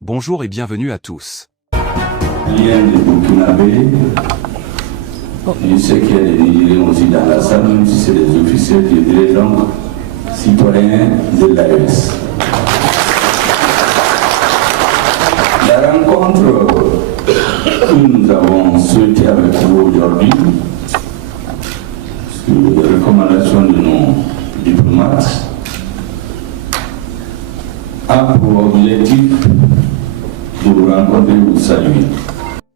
Bonjour et bienvenue à tous. Lien de Burkinabé. Je sais qu'il y a des Nigériens aussi dans la salle, même si c'est des officiels, je dirais donc citoyens de l'AES. La rencontre que nous avons souhaitée avec vous aujourd'hui, sur les recommandations de nos diplomates, a pour objectif de vous rencontrer et vous saluer.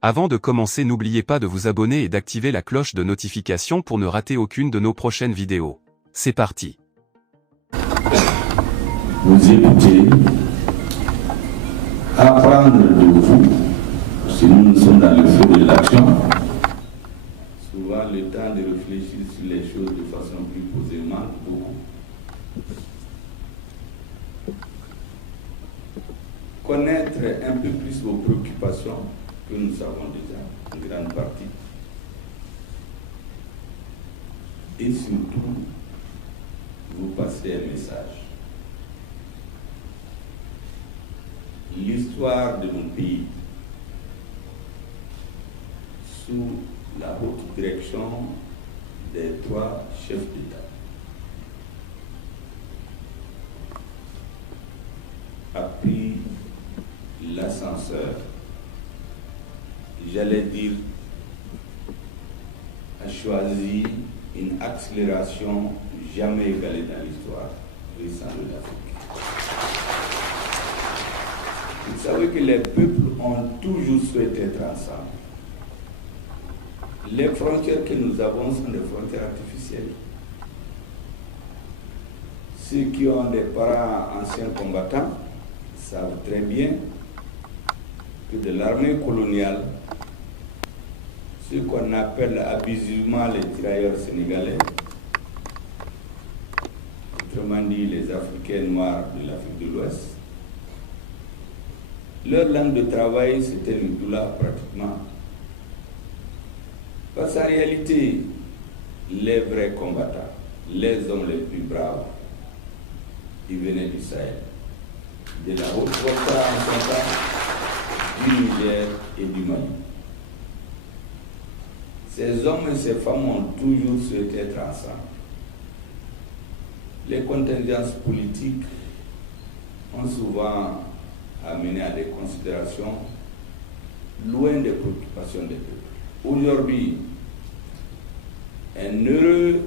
Avant de commencer, n'oubliez pas de vous abonner et d'activer la cloche de notification pour ne rater aucune de nos prochaines vidéos. C'est parti. Vous écoutez, apprendre de vous, si nous sommes dans le feu de l'action, souvent le temps de réfléchir sur les choses de façon plus posément, beaucoup. Connaître un peu plus vos préoccupations, que nous savons déjà, une grande partie. Et surtout, vous passer un message. L'histoire de nos pays, sous la haute direction des trois chefs d'État, a pris l'ascenseur, j'allais dire, a choisi une accélération jamais égalée dans l'histoire récente de l'Afrique. Vous savez que les peuples ont toujours souhaité être ensemble. Les frontières que nous avons sont des frontières artificielles. Ceux qui ont des parents anciens combattants savent très bien que de l'armée coloniale, ce qu'on appelle abusivement les tirailleurs sénégalais, autrement dit les Africains noirs de l'Afrique de l'Ouest, leur langue de travail c'était le doula pratiquement. Parce qu'en réalité, les vrais combattants, les hommes les plus braves, ils venaient du Sahel, de la Haute-Volta en son temps, du Niger et du Mali. Ces hommes et ces femmes ont toujours souhaité être ensemble. Les contingences politiques ont souvent amené à des considérations loin des préoccupations des peuples. Aujourd'hui, un heureux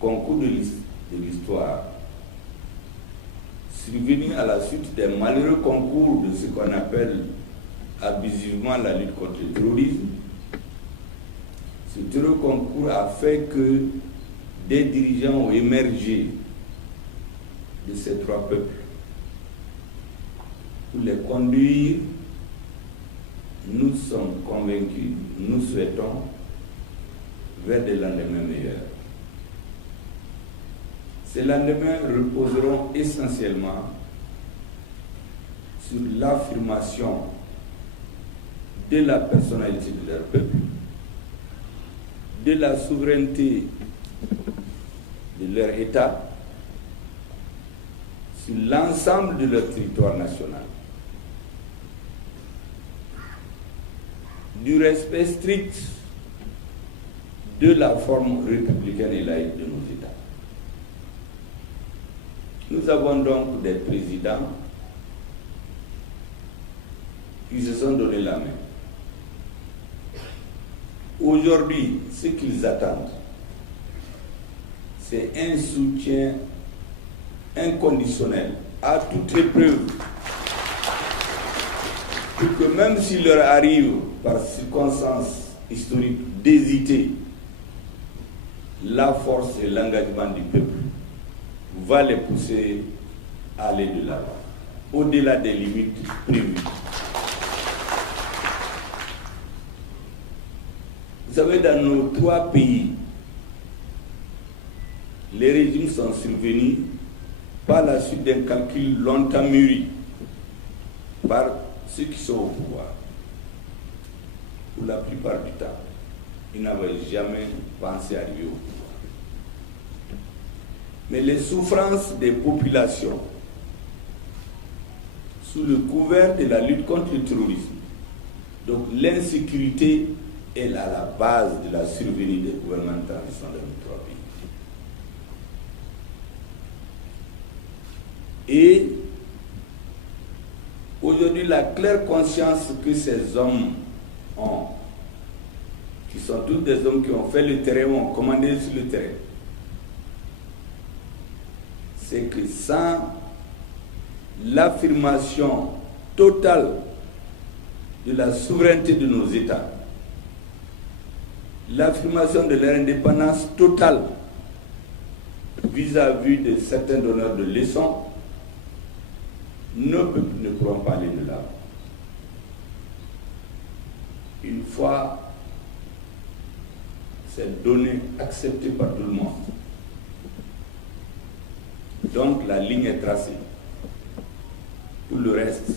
concours de l'histoire, survenu à la suite des malheureux concours de ce qu'on appelle abusivement la lutte contre le terrorisme, ce heureux concours a fait que des dirigeants ont émergé de ces trois peuples pour les conduire. Nous sommes convaincus, nous souhaitons vers des lendemains meilleurs. Ces lendemains reposeront essentiellement sur l'affirmation de la personnalité de leur peuple, de la souveraineté de leur État sur l'ensemble de leur territoire national, du respect strict de la forme républicaine et laïque de nos États. Nous avons donc des présidents qui se sont donné la main. Aujourd'hui, ce qu'ils attendent, c'est un soutien inconditionnel à toute épreuve, pour que même s'il leur arrive par circonstances historiques d'hésiter, la force et l'engagement du peuple va les pousser à aller de l'avant, au-delà des limites prévues. Vous savez, dans nos trois pays, les régimes sont survenus par la suite d'un calcul longtemps mûri par ceux qui sont au pouvoir. Pour la plupart du temps, ils n'avaient jamais pensé arriver au pouvoir. Mais les souffrances des populations sous le couvert de la lutte contre le terrorisme. Donc l'insécurité est à la base de la survenue des gouvernements de transition dans nos trois pays. Et aujourd'hui, la claire conscience que ces hommes ont, qui sont tous des hommes qui ont fait le terrain, ont commandé sur le terrain, c'est que sans l'affirmation totale de la souveraineté de nos États, l'affirmation de leur indépendance totale vis-à-vis de certains donneurs de leçons, nos peuples ne pourront pas aller de là. Une fois cette donnée acceptée par tout le monde, donc la ligne est tracée. Tout le reste,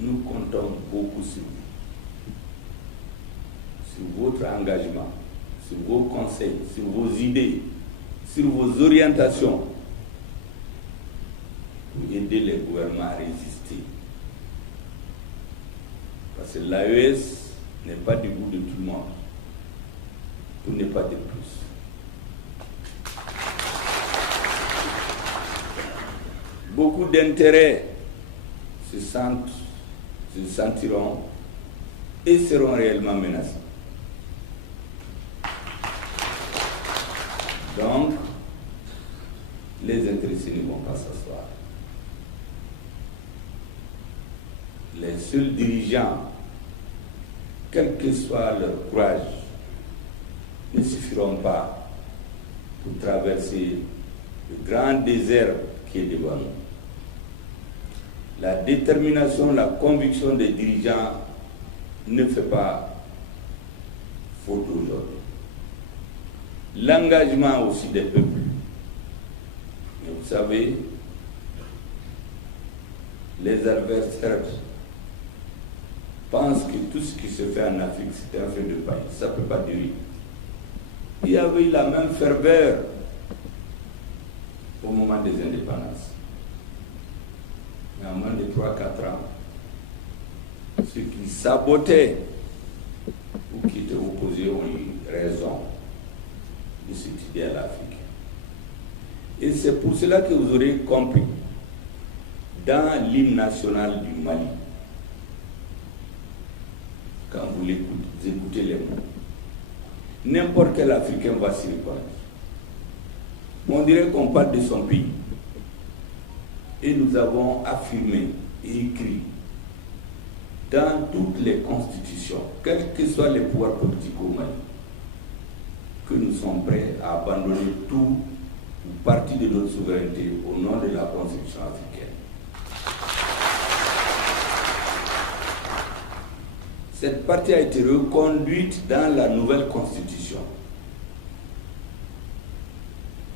nous comptons beaucoup sur votre engagement, sur vos conseils, sur vos idées, sur vos orientations pour aider les gouvernements à résister. Parce que l'AES n'est pas du goût de tout le monde, pour ne pas dire plus. Beaucoup d'intérêts se sentiront et seront réellement menacés. Donc, les intéressés ne vont pas s'asseoir. Les seuls dirigeants, quel que soit leur courage, ne suffiront pas pour traverser le grand désert qui est devant nous. La détermination, la conviction des dirigeants ne fait pas faute aujourd'hui. L'engagement aussi des peuples. Mais vous savez, les adversaires pensent que tout ce qui se fait en Afrique, c'est un fait de paille. Ça ne peut pas durer. Il y avait la même ferveur au moment des indépendances. Mais en moins de 3-4 ans, ceux qui sabotaient ou qui étaient opposés ont eu raison de s'étudier à l'Afrique. Et c'est pour cela que vous aurez compris, dans l'hymne national du Mali, quand vous écoutez les mots, n'importe quel Africain va s'y reconnaître. On dirait qu'on parle de son pays. Et nous avons affirmé et écrit dans toutes les constitutions, quels que soient les pouvoirs politiques au Mali, que nous sommes prêts à abandonner tout ou partie de notre souveraineté au nom de la Constitution africaine. Cette partie a été reconduite dans la nouvelle Constitution.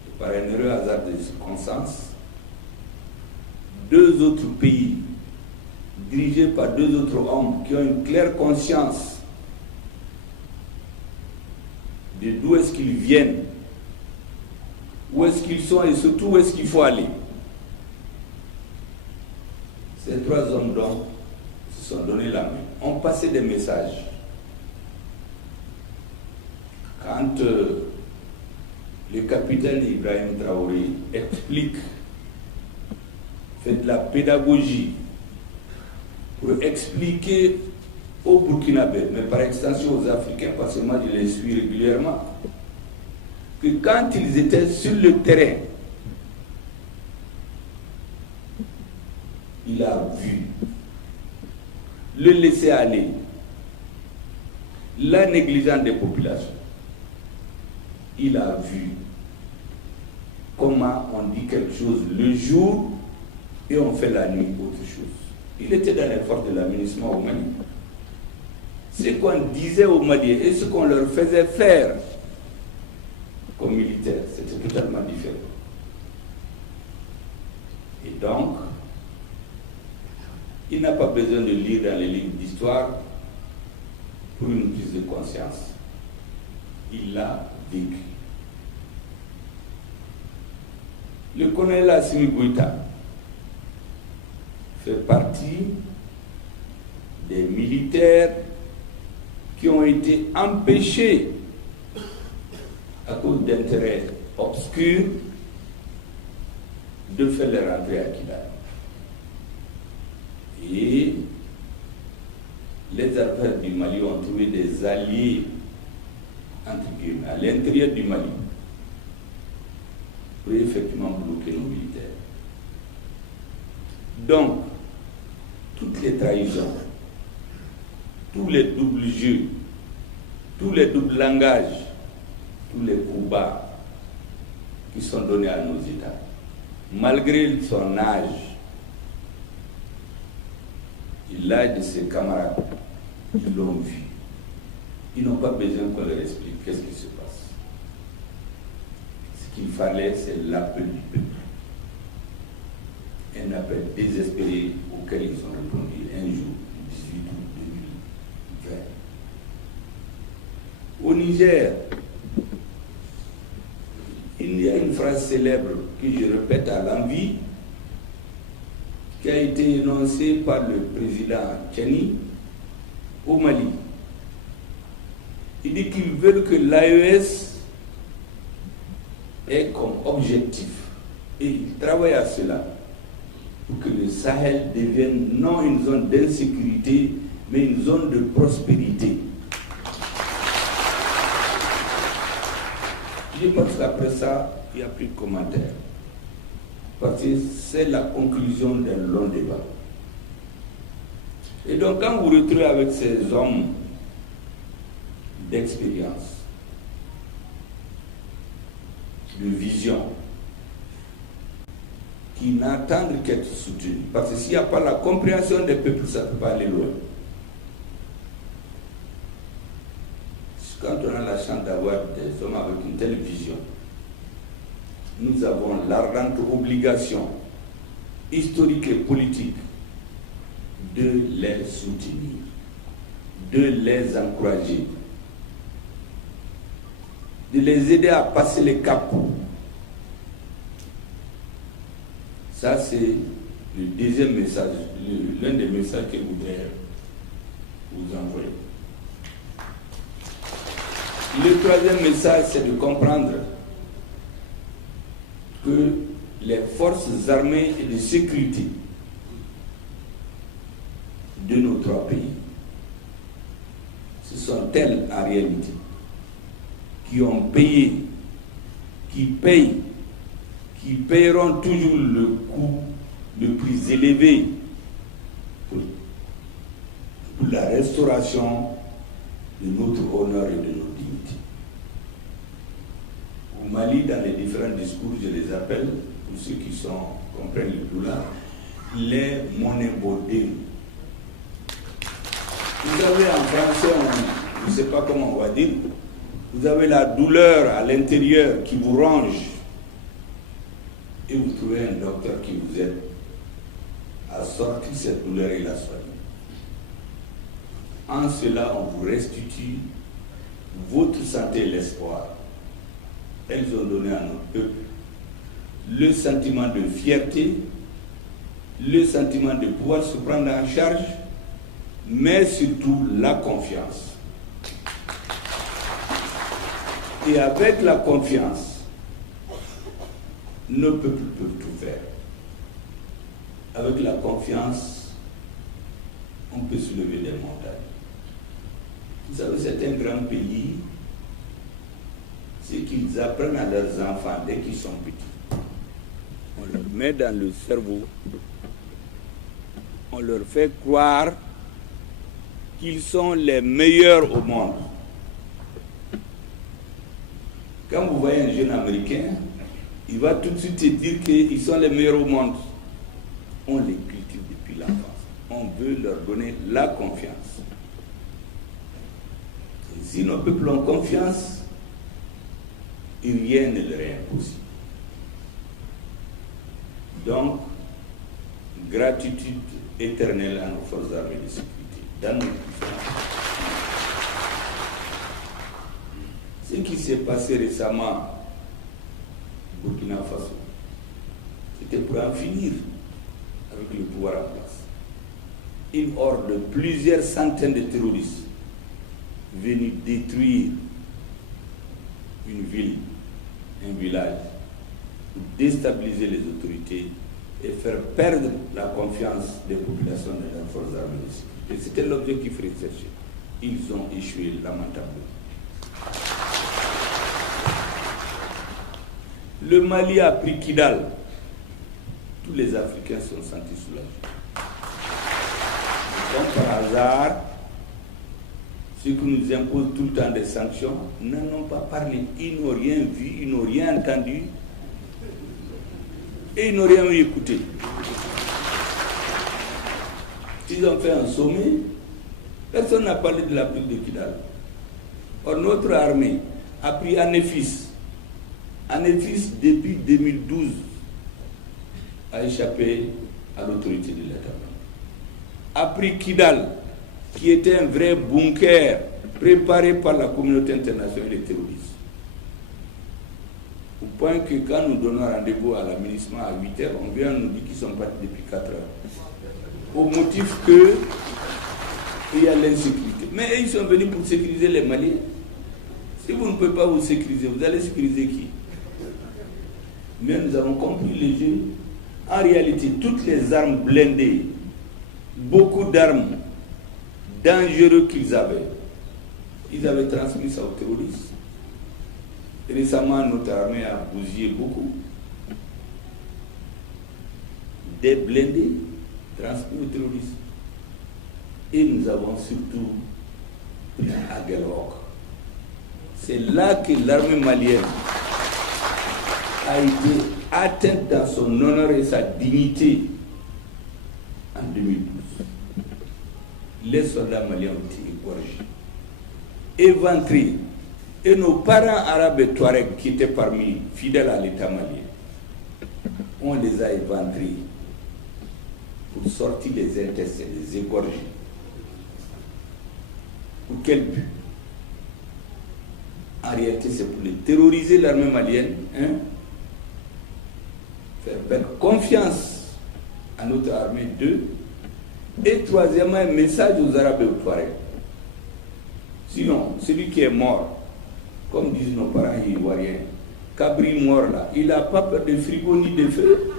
Et par un heureux hasard de circonstances, deux autres pays, dirigés par deux autres hommes qui ont une claire conscience de d'où est-ce qu'ils viennent, où est-ce qu'ils sont et surtout où est-ce qu'il faut aller. Ces trois hommes donc se sont donné la main, ont passé des messages. Quand le capitaine Ibrahim Traoré explique, fait de la pédagogie pour expliquer aux Burkinabés, mais par extension aux Africains, parce que moi je les suis régulièrement, que quand ils étaient sur le terrain, il a vu le laisser aller, la négligence des populations. Il a vu comment on dit quelque chose le jour et on fait la nuit autre chose. Il était dans les forces de l'aménagement au Mali. Ce qu'on disait aux Maliens et ce qu'on leur faisait faire comme militaires, c'était totalement différent. Et donc, il n'a pas besoin de lire dans les livres d'histoire pour une prise de conscience. Il l'a vécu. Le colonel Assimi Goïta, fait partie des militaires qui ont été empêchés à cause d'intérêts obscurs de faire leur entrée à Kidal. Et les affaires du Mali ont trouvé des alliés, entre guillemets, à l'intérieur du Mali, pour effectivement bloquer nos militaires. Donc, toutes les trahisons, tous les doubles jeux, tous les doubles langages, tous les coups bas qui sont donnés à nos États, malgré son âge et l'âge de ses camarades, ils l'ont vu. Ils n'ont pas besoin qu'on leur explique qu'est-ce qui se passe. Ce qu'il fallait, c'est l'appel du peuple. Un appel désespéré auquel ils ont répondu un jour, le 18 août 2020. Au Niger, il y a une phrase célèbre que je répète à l'envi, qui a été énoncée par le président Tchani au Mali. Il dit qu'ils veulent que l'AES ait comme objectif, et ils travaillent à cela, pour que le Sahel devienne non une zone d'insécurité, mais une zone de prospérité. Je pense qu'après ça, il n'y a plus de commentaires. Parce que c'est la conclusion d'un long débat. Et donc, quand vous vous retrouvez avec ces hommes d'expérience, de vision, qui n'attendent qu'être soutenus, parce que s'il n'y a pas la compréhension des peuples, ça ne peut pas aller loin. Quand on a la chance d'avoir des hommes avec une telle vision, nous avons l'ardente obligation historique et politique de les soutenir, de les encourager, de les aider à passer les caps. Ça, c'est le deuxième message, l'un des messages que je voudrais vous envoyer. Le troisième message, c'est de comprendre que les forces armées et de sécurité de nos trois pays, ce sont elles en réalité qui ont payé, qui payent, qui paieront toujours le coût le plus élevé pour la restauration de notre honneur et de notre dignité. Au Mali, dans les différents discours, je les appelle, pour ceux qui comprennent le plus là, les monébodés. Vous avez en français, je ne sais pas comment on va dire, vous avez la douleur à l'intérieur qui vous ronge et vous trouvez un docteur qui vous aide à sortir cette douleur et la soigner. En cela, on vous restitue votre santé et l'espoir. Elles ont donné à notre peuple le sentiment de fierté, le sentiment de pouvoir se prendre en charge, mais surtout la confiance. Et avec la confiance, nos peuples peuvent tout faire. Avec la confiance, on peut soulever des montagnes. Vous savez, c'est un grand pays. C'est qu'ils apprennent à leurs enfants dès qu'ils sont petits. On leur met dans le cerveau, on leur fait croire qu'ils sont les meilleurs au monde. Quand vous voyez un jeune Américain, il va tout de suite te dire qu'ils sont les meilleurs au monde. On les cultive depuis l'enfance. On veut leur donner la confiance. Et si nos peuples ont confiance, rien ne leur est impossible. Donc, gratitude éternelle à nos forces armées de sécurité, dans nos différents. Ce qui s'est passé récemment au Burkina Faso, c'était pour en finir avec le pouvoir en place, une horde de plusieurs centaines de terroristes venus détruire une ville, un village, pour déstabiliser les autorités et faire perdre la confiance des populations dans leurs forces armées. Et c'était l'objectif recherché. Ils ont échoué lamentablement. Le Mali a pris Kidal. Tous les Africains sont sentis soulagés. Comme par hasard, ceux qui nous imposent tout le temps des sanctions n'en ont pas parlé. Ils n'ont rien vu, ils n'ont rien entendu et ils n'ont rien écouté. Ils ont fait un sommet, personne n'a parlé de la prise de Kidal. Or, notre armée a pris Anéfis. Anéfis, depuis 2012, a échappé à l'autorité de l'État. A pris Kidal, qui était un vrai bunker préparé par la communauté internationale des terroristes. Au point que quand nous donnons rendez-vous à l'aménagement à 8h, on vient nous dire qu'ils sont partis depuis 4 heures. Au motif qu'il y a l'insécurité. Mais ils sont venus pour sécuriser les Maliens. Si vous ne pouvez pas vous sécuriser, vous allez sécuriser qui? Mais nous avons compris le jeu. En réalité, toutes les armes blindées, beaucoup d'armes dangereuses qu'ils avaient, ils avaient transmis ça aux terroristes. Récemment, notre armée a bousillé beaucoup. Des blindés transmis aux terroristes. Et nous avons surtout pris Aguelhok. C'est là que l'armée malienne a été atteinte dans son honneur et sa dignité en 2012. Les soldats maliens ont été égorgés, éventrés. Et nos parents arabes et touaregs qui étaient parmi fidèles à l'État malien, on les a éventrés pour sortir les intestins, les égorger. Pour quel but? En réalité, c'est pour les terroriser, l'armée malienne, faire perdre confiance à notre armée, 2. Et troisièmement, un message aux Arabes et aux Touaregs. Sinon, celui qui est mort, comme disent nos parents ivoiriens, Cabri mort là, il n'a pas peur de frigo ni de feu.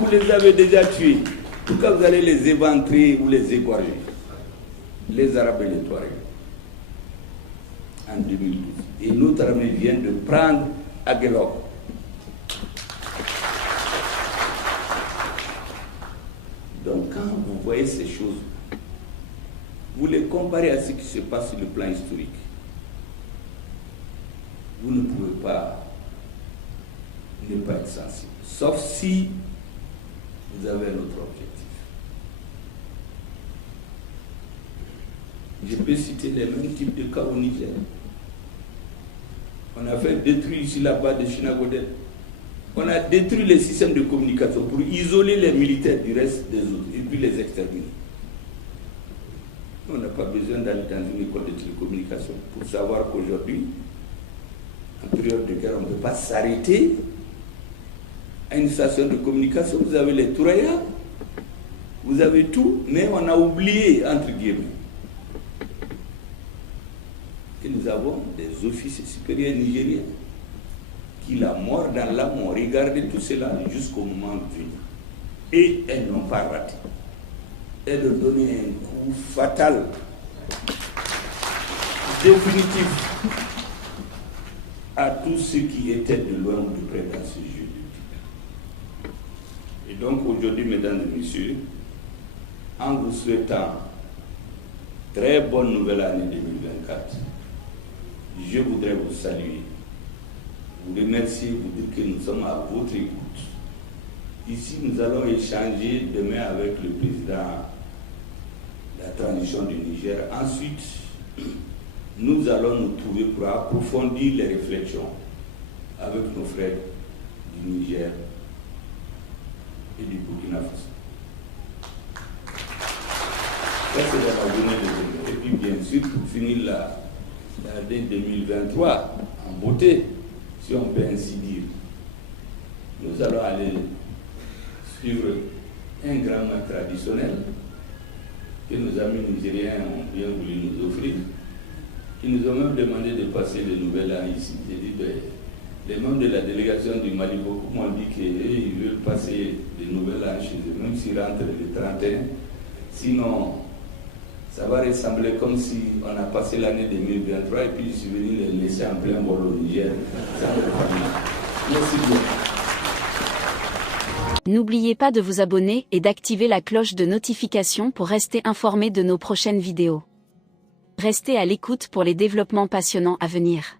Vous les avez déjà tués. Pourquoi vous allez les éventrer ou les égorger? Les Arabes et les Touaregs. En 2012. Et notre armée vient de prendre Aguelhok. Donc quand vous voyez ces choses, vous les comparez à ce qui se passe sur le plan historique. Vous ne pouvez pas ne pas être sensible. Sauf si vous avez un autre objectif. Je peux citer les mêmes types de cas au Niger. On a fait détruire ici là-bas de Chinagodet. On a détruit les systèmes de communication pour isoler les militaires du reste des autres et puis les exterminer. On n'a pas besoin d'aller dans une école de télécommunication pour savoir qu'aujourd'hui, en période de guerre, on ne peut pas s'arrêter à une station de communication. Vous avez les Touraya, vous avez tout, mais on a oublié, entre guillemets, que nous avons des officiers supérieurs nigériens qui, la mort dans l'âme, ont regardé tout cela jusqu'au moment venu. Et elles n'ont pas raté. Elles ont donné un coup fatal, définitif, à tous ceux qui étaient de loin ou de près dans ce jeu. Et donc aujourd'hui, mesdames et messieurs, en vous souhaitant très bonne nouvelle année 2024, je voudrais vous saluer, vous remercier, vous dire que nous sommes à votre écoute. Ici, nous allons échanger demain avec le président de la transition du Niger. Ensuite, nous allons nous trouver pour approfondir les réflexions avec nos frères du Niger et du Burkina Faso. Ça, c'est la journée de demain. Et puis, bien sûr, pour finir l'année 2023 en beauté, si on peut ainsi dire, nous allons aller suivre un grand mets traditionnel que nos amis nigériens ont bien voulu nous offrir. Ils nous ont même demandé de passer le nouvel an ici. J'ai dit, les membres de la délégation du Mali, beaucoup m'ont dit qu'ils veulent passer le nouvel an chez eux, même s'ils rentrent le 31. Sinon, ça va ressembler comme si on a passé l'année 2023 et puis je suis venu les laisser en plein vol au Niger. Merci bien. N'oubliez pas de vous abonner et d'activer la cloche de notification pour rester informé de nos prochaines vidéos. Restez à l'écoute pour les développements passionnants à venir.